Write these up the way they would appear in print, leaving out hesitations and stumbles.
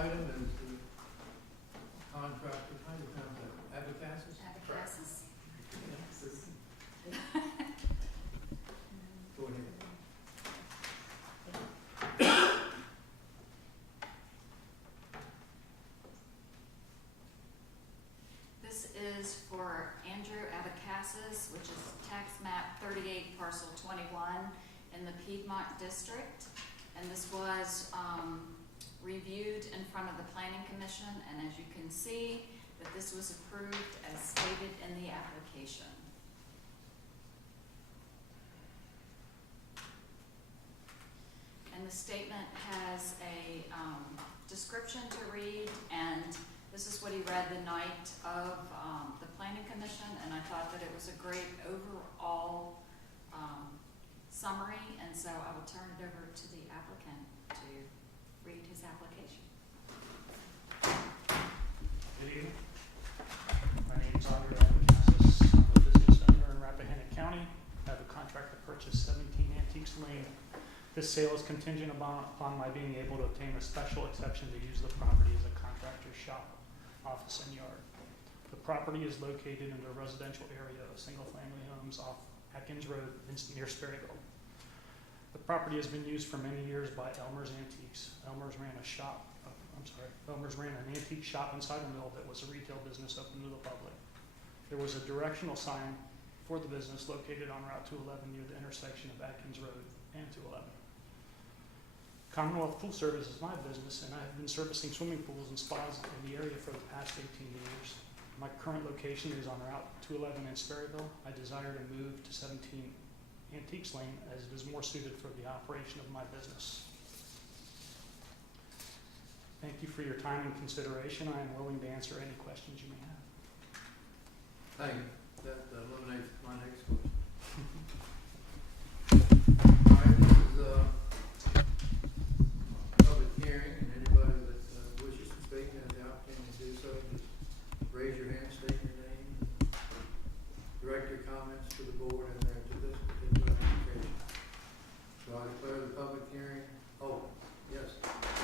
item is the contract, what kind of contract? Abacassis? Abacassis. Go ahead. This is for Andrew Abacassis, which is tax map 38 parcel 21 in the Piedmont district. And this was reviewed in front of the Planning Commission, and as you can see, that this was approved as stated in the application. And the statement has a description to read, and this is what he read the night of the Planning Commission, and I thought that it was a great overall summary, and so I will turn it over to the applicant to read his application. Good evening. My name is Andrew Abacassis. I'm a business owner in Rappahannock County. I have a contract to purchase 17 Antiques Lane. This sale is contingent upon my being able to obtain a special exception to use the property as a contractor's shop, office, and yard. The property is located in a residential area of single-family homes off Atkins Road near Sperryville. The property has been used for many years by Elmer's Antiques. Elmer's ran an antique shop inside a mill that was a retail business open to the public. There was a directional sign for the business located on Route 211 near the intersection of Atkins Road and 211. Commonwealth Pool Service is my business, and I have been servicing swimming pools and spas in the area for the past 18 years. My current location is on Route 211 in Sperryville. I desire to move to 17 Antiques Lane as it is more suited for the operation of my business. Thank you for your time and consideration. I am willing to answer any questions you may have. Thank you. That eliminates my next question. All right, this is a public hearing, and anybody that wishes to speak has the opportunity to do so. Just raise your hand, state your name, direct your comments to the board and there to this particular application. So I declare the public hearing open. Yes.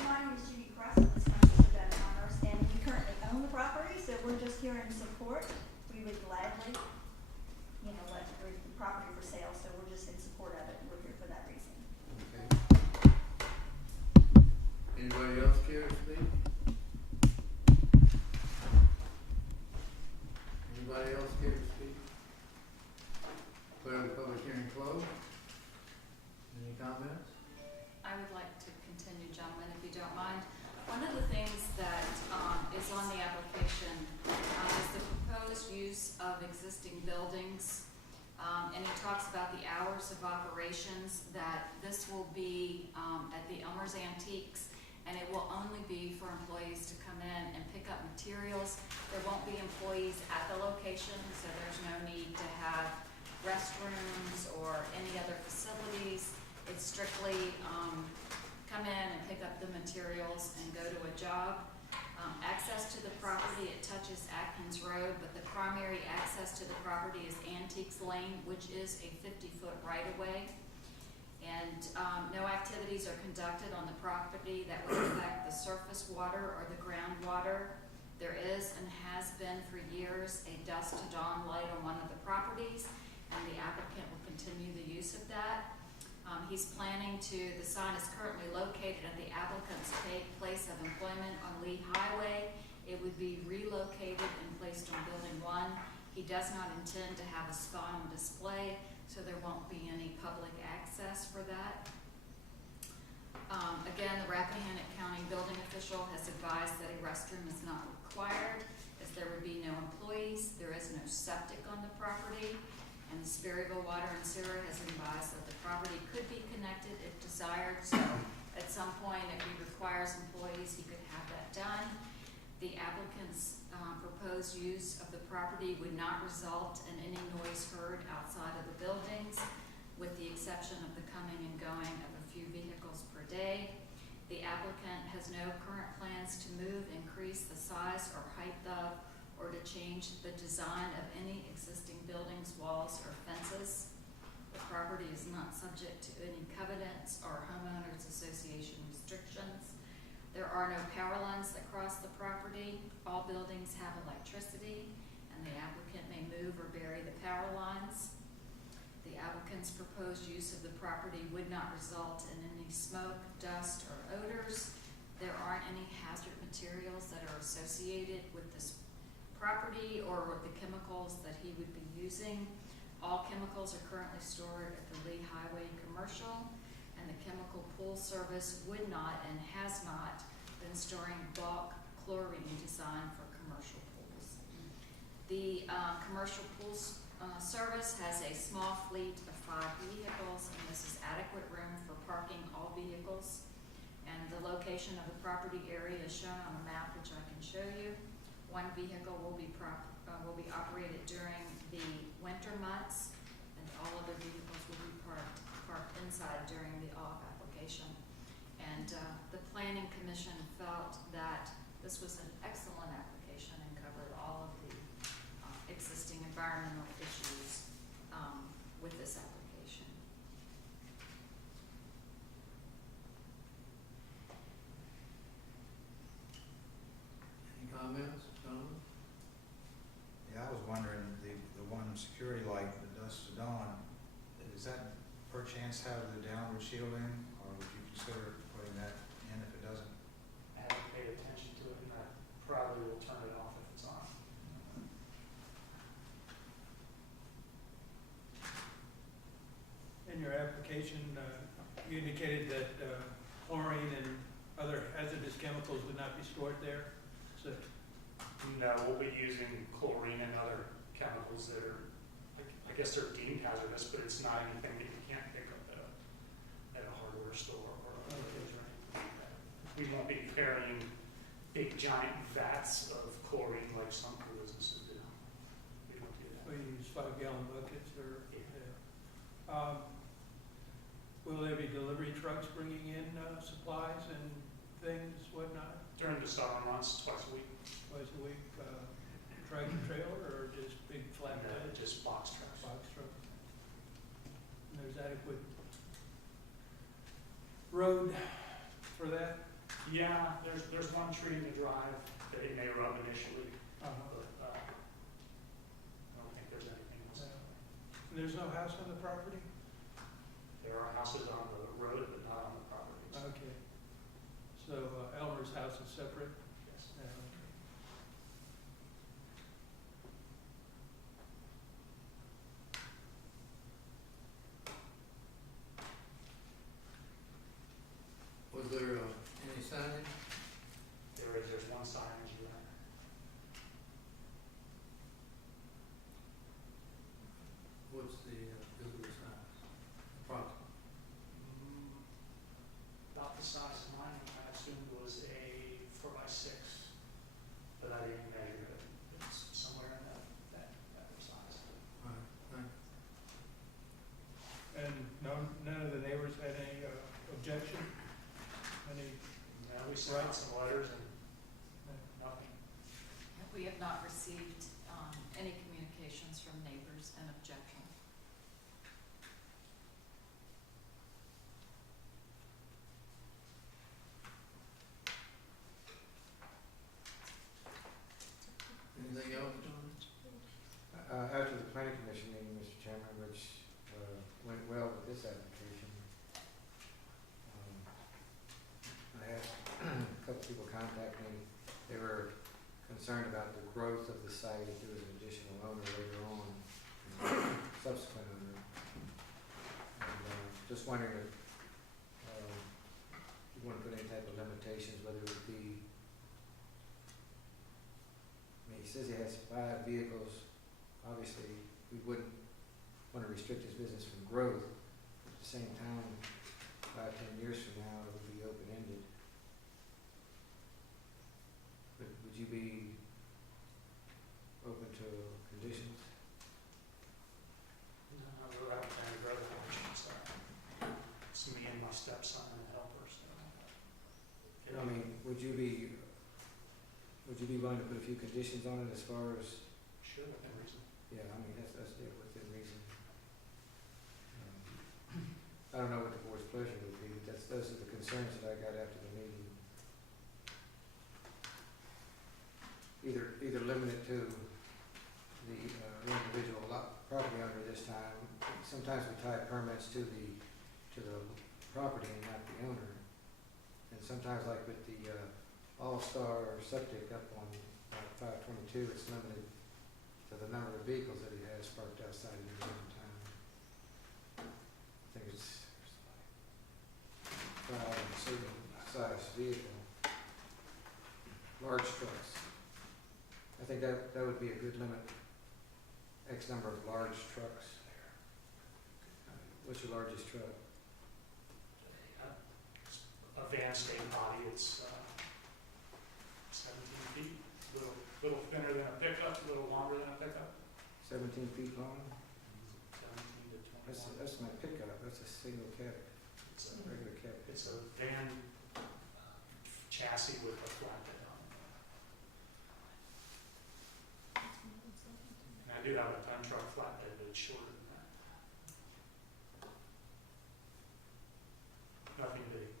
My name is Judy Cross, I'm the Supervisor of Commerce, and we currently own the property, so we're just here in support. We would gladly, let the property for sale, so we're just in support of it, and we're here for that reason. Okay. Anybody else care to speak? Anybody else care to speak? Declare the public hearing closed. Any comments? I would like to continue, gentlemen, if you don't mind. One of the things that is on the application is the proposed use of existing buildings. And he talks about the hours of operations, that this will be at the Elmer's Antiques, and it will only be for employees to come in and pick up materials. There won't be employees at the location, so there's no need to have restrooms or any other facilities. It's strictly come in and pick up the materials and go to a job. Access to the property, it touches Atkins Road, but the primary access to the property is Antiques Lane, which is a 50-foot right-of-way. And no activities are conducted on the property that would affect the surface water or the groundwater. There is and has been for years a dusk to dawn light on one of the properties, and the applicant will continue the use of that. He's planning the sign is currently located at the applicant's place of employment on Lee Highway. It would be relocated and placed on Building 1. He does not intend to have a spot on display, so there won't be any public access for that. Again, the Rappahannock County building official has advised that a restroom is not required, as there would be no employees. There is no septic on the property. And the Sperryville Water and Sewer has advised that the property could be connected if desired. So at some point, if he requires employees, he could have that done. The applicant's proposed use of the property would not result in any noise heard outside of the buildings, with the exception of the coming and going of a few vehicles per day. The applicant has no current plans to move, increase the size or height of, or to change the design of any existing buildings, walls, or fences. The property is not subject to any covenants or homeowners association restrictions. There are no power lines any smoke, dust, or odors. There aren't any hazard materials that are associated with this property or with the chemicals that he would be using. All chemicals are currently stored at the Lee Highway Commercial, and the chemical pool service would not and has not been storing bulk chlorine designed for commercial pools. The commercial pools service has a small fleet of 5 vehicles, and this is adequate room for parking all vehicles. And the location of the property area is shown on the map, which I can show you. 1 vehicle will be operated during the winter months, and all other vehicles will be parked inside during the off application. And the Planning Commission felt that this was an excellent application and covered all of the existing environmental issues with this application. Any comments, Donald? Yeah, I was wondering, the one security light that dusk to dawn, does that perchance have the downward shielding, or would you consider putting that in if it doesn't? I haven't paid attention to it, and I probably will turn it off if it's on. In your application, you indicated that chlorine and other hazardous chemicals would not be stored there. So, No, we'll be using chlorine and other chemicals that are, I guess they're deemed hazardous, but it's not anything that you can't pick up at a hardware store or other things or anything like that. We won't be carrying big giant vats of chlorine like some pool businesses do. We don't do that. we use 5-gallon buckets or, Yeah. Will there be delivery trucks bringing in supplies and things, whatnot, During the summer months, twice a week, twice a week? Tractor trailer or just big and flatbed? just box trucks. Box truck? And there's adequate road for that? Yeah, there's one tree in the drive that it may rub initially, but I don't think there's anything else. And there's no house on the property? There are houses on the road, but not on the property. Okay. So Elmer's house is separate? Yes. Yeah, okay. Was there any signage? There's one sign as you enter. What's the visitor size? Approximately. About the size of mine, I assumed was a 4x6, but I didn't measure it. It's somewhere in that size. All right, thank you. And none of the neighbors had any objection? Any? Yeah, we sent some letters and nothing. We have not received any communications from neighbors and objection. Anything else, John? After the planning commission meeting, Mr. Chairman, which went well with this application, I had a couple people contact me. They were concerned about the growth of the site if there was an additional owner later on, subsequent owner. And just wondering if you want to put any type of limitations, whether it would be, I mean, he says he has 5 vehicles. Obviously, we wouldn't want to restrict his business from growth. At the same time, 5-10 years from now, it would be open-ended. But would you be open to conditions? No, we're out there to grow the orchard, so it's me and my stepson and the helpers. I mean, would you be willing to put a few conditions on it as far as? Sure, within reason. Yeah, I mean, that's yeah, within reason. I don't know what the board's pleasure would be, but those are the concerns that I got after the meeting. Either limit it to the individual property owner this time. Sometimes we tie permits to the property and not the owner. And sometimes like with the, All-Star Septic up on, 522, it's limited to the number of vehicles that he has parked outside at any given time. I think it's like 5 certain size vehicle, large trucks. I think that would be a good limit, X number of large trucks. What's your largest truck? A van state body, it's 17 feet, little thinner than a pickup, a little longer than a pickup, 17 feet long? 17 to 21. That's my pickup, that's a single cab, It's a, regular cab. it's a van chassis with a flatbed on it. And I do have a ton truck flatbed, but it's shorter than that. Nothing big.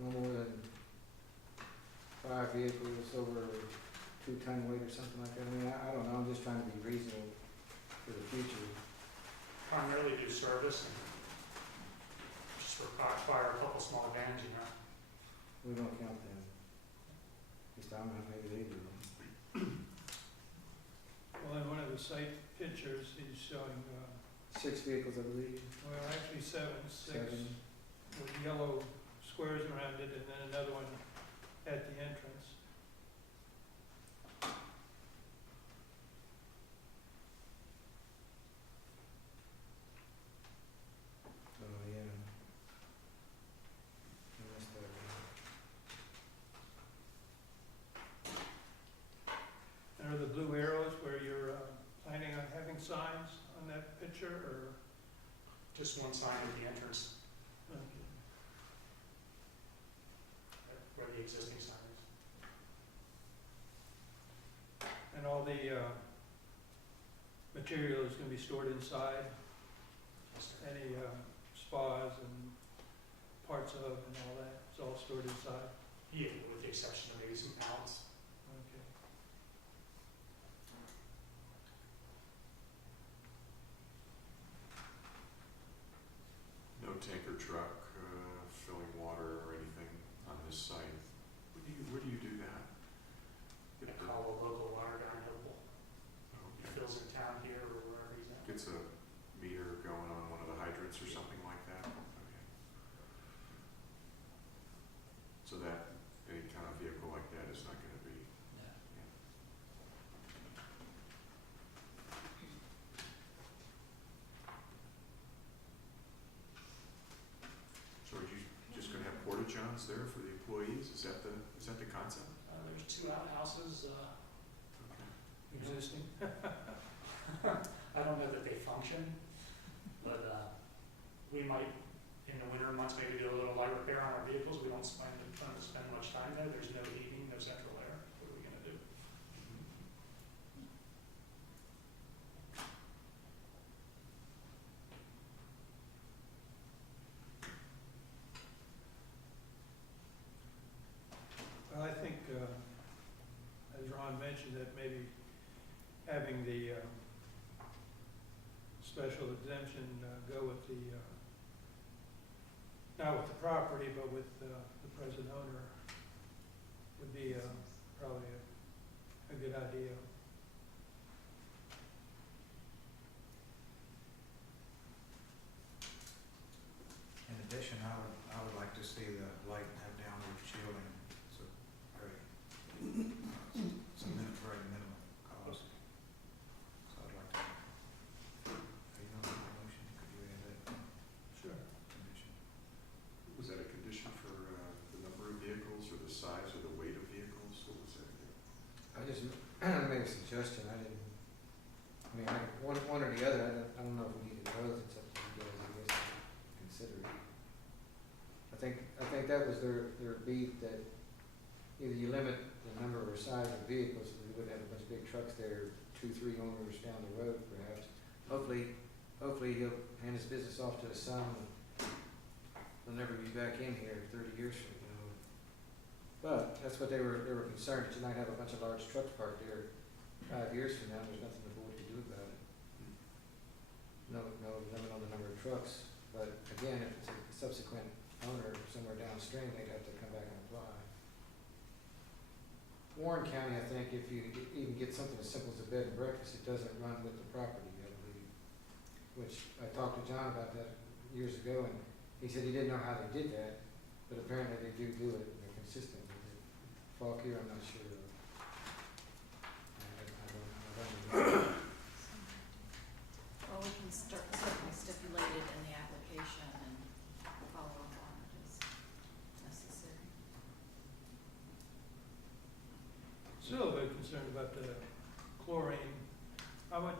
No more than 5 vehicles over 2 ton weight or something like that. I mean, I don't know, I'm just trying to be reasonable for the future. Primarily do service and just require a couple small vans, you know. We don't count them. At least I don't know, maybe they do. Well, in one of the site pictures, he's showing, 6 vehicles, I believe. well, actually six 7. with yellow squares around it, and then another one at the entrance. Oh, yeah. I missed that one. And are the blue arrows where you're planning on having signs on that picture, or? Just one sign at the entrance where the existing sign is. And all the material is gonna be stored inside, Yes, sir. any spas and parts of and all that, it's all stored inside? Yeah, with the exception of maybe some pallets. Okay. No tanker truck filling water or anything on this site. Where do you do that? I call the local water guy, Noble. He Okay. fills in town here or wherever he's at. Gets a meter going on one of the hydrants or something like that? Okay. So that, any kind of vehicle like that is not gonna be, yeah. So are you just gonna have porta johns there for the employees? Is that the concept? There's 2 outhouses, Okay. Existing? I don't know that they function, but we might, in the winter months, maybe do a little light repair on our vehicles. We don't plan to spend much time there. There's no heating, no central air. What are we gonna do? Well, I think, as Ron mentioned, that maybe having the special exemption go with the, not with the property, but with the present owner would be probably a good idea. In addition, I would like to see the light have downward shielding, so very, very minimal cost. So I'd like to, you know, the motion, could you add that Sure. condition? Was that a condition for the number of vehicles or the size or the weight of vehicles? What was that? I just made a suggestion, one or the other, I don't know if we need to know, it's up to you guys, I guess, to consider it. I think that was their beef, that either you limit the number or size of vehicles, so we wouldn't have a bunch of big trucks there, 2, 3 owners down the road perhaps. Hopefully he'll hand his business off to his son, and he'll never be back in here 30 years from now. But that's what they were concerned, that you might have a bunch of large trucks parked there 5 years from now, there's nothing the board can do about it. No limit on the number of trucks. But again, if it's a subsequent owner somewhere downstream, they'd have to come back and apply. Warren County, I think, if you even get something as simple as a bed and breakfast, it doesn't run with the property, I believe. Which I talked to John about that years ago, and he said he didn't know how they did that, but apparently they do it, and they're consistent with it. Falk here, I'm not sure of. I don't know. Well, we can certainly stipulate it in the application and follow up on it as necessary. Still a bit concerned about the chlorine. How many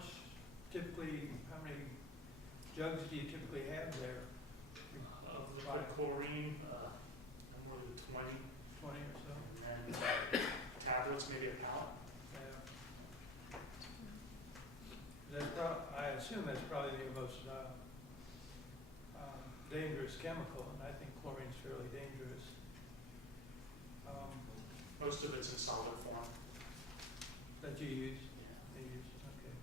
jugs do you typically have there? Of liquid chlorine, no more than 20, 20 or so? and then tablets, maybe a pallet. Yeah. I assume that's probably the most dangerous chemical, and I think chlorine's fairly dangerous. Most of it's in solid form. That you use? Yeah. They use, okay.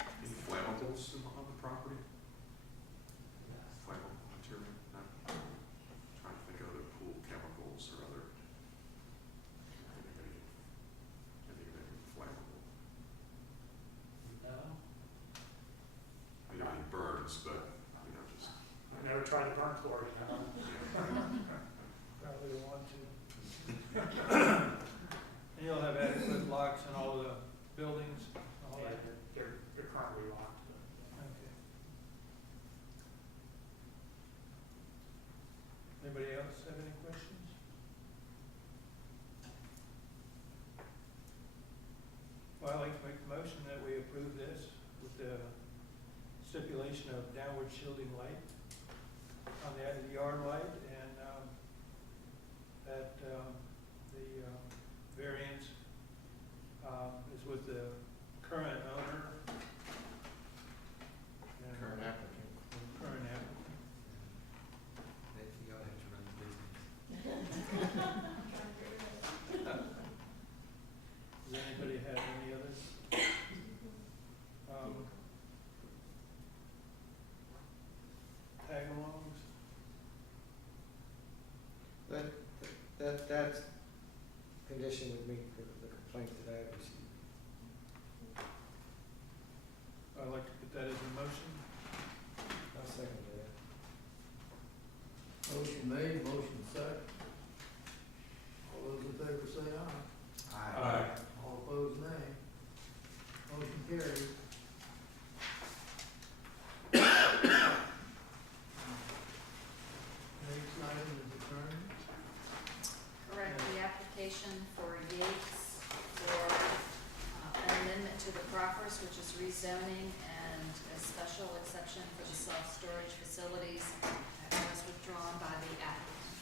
Any flammables on the property? Flammable material? Not trying to think of other pool chemicals or other, anything flammable. No, I know it burns, but, just. I never tried to burn chlorine. Probably don't want to. And you'll have adequate locks in all the buildings, all Yeah, that? they're currently locked. Okay. Anybody else have any questions? Well, I'd like to make the motion that we approve this with the stipulation of downward shielding light on the end of the yard light, and that the variance is with the current owner. and Current applicant. Current applicant. You gotta have to run the business. Does anybody have any other? Tag-alongs? That's condition would meet the complaint that I have received. I'd like to put that as a motion. I'll second that. Motion made, motion second. All those in favor say aye. All opposed, nay. Motion carries. Next item is adjourned. Correct, the application for Yates for an amendment to the proffers, which is rezoning and a special exception for the self-storage facilities, was withdrawn by the applicant.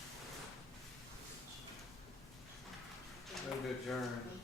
Move to adjourn.